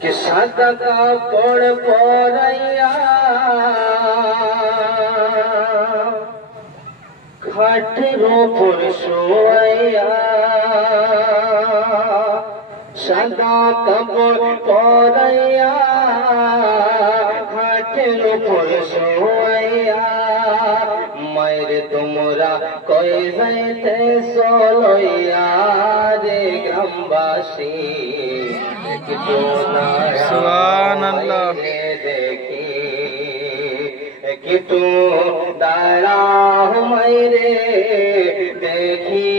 कि सादा कापड़ पराया खाटेर ओपर शोया सादा कापड़ पराया खाटेर ओपर शोया मायर তোমরা কই যাইতে চলইয়া রে গ্রামবাসী সুবহানাল্লাহ দেখি কিটু দাঁড়াও মাইরে দেখি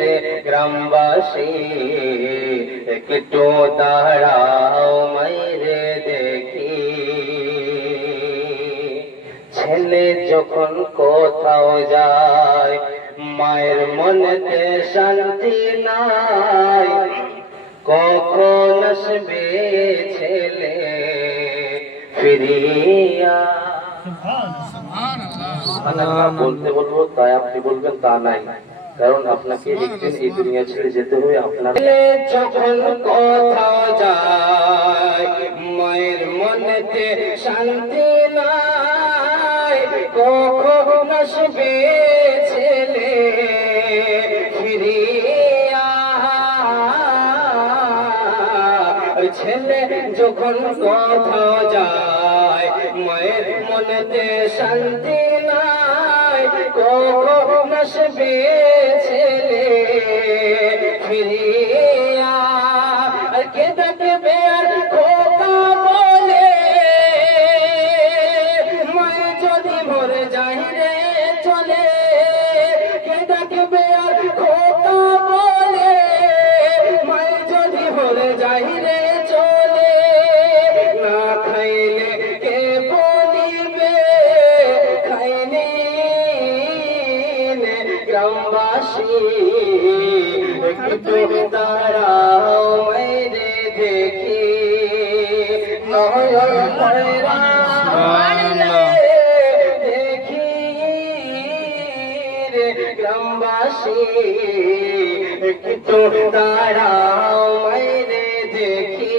রে গ্রামবাসী কিটু দাঁড়াও মাইরে দেখি ছেলে যখন কোথাও যায় মায়ের মনেতে শান্তি নাই কখন আসবে ছেলে ফিরিয়া বলতে বলবো তাই আপনি বলবেন তা নাই কারণ আপনাকে একদিন এই দুনিয়া ছেড়ে যেতে হবে আপনার যখন কোথাও যায় মায়ের মনেতে শান্তি নাই কখন আসবে ছেলে ফিরিয়া ছেলে যখন কোথাও যায় মায়ের মনেতে শান্তি নাই কখন আসবে ছেলে ফিরিয়া কে দেখবে আর খোকা বলে মায়ে যদি মরে যাই রে চলে কে দেখবে আর খোকা বলে মায়ে যদি মরে যাই রে চলে না খাইলে কে বলিবে খাইনি গ্রামবাসী একটু দাঁড়াও মাইরে দেখি নয়ন পয়রা দেখি রে গ্রামবাসী একটু দাঁড়াও মাইরে দেখি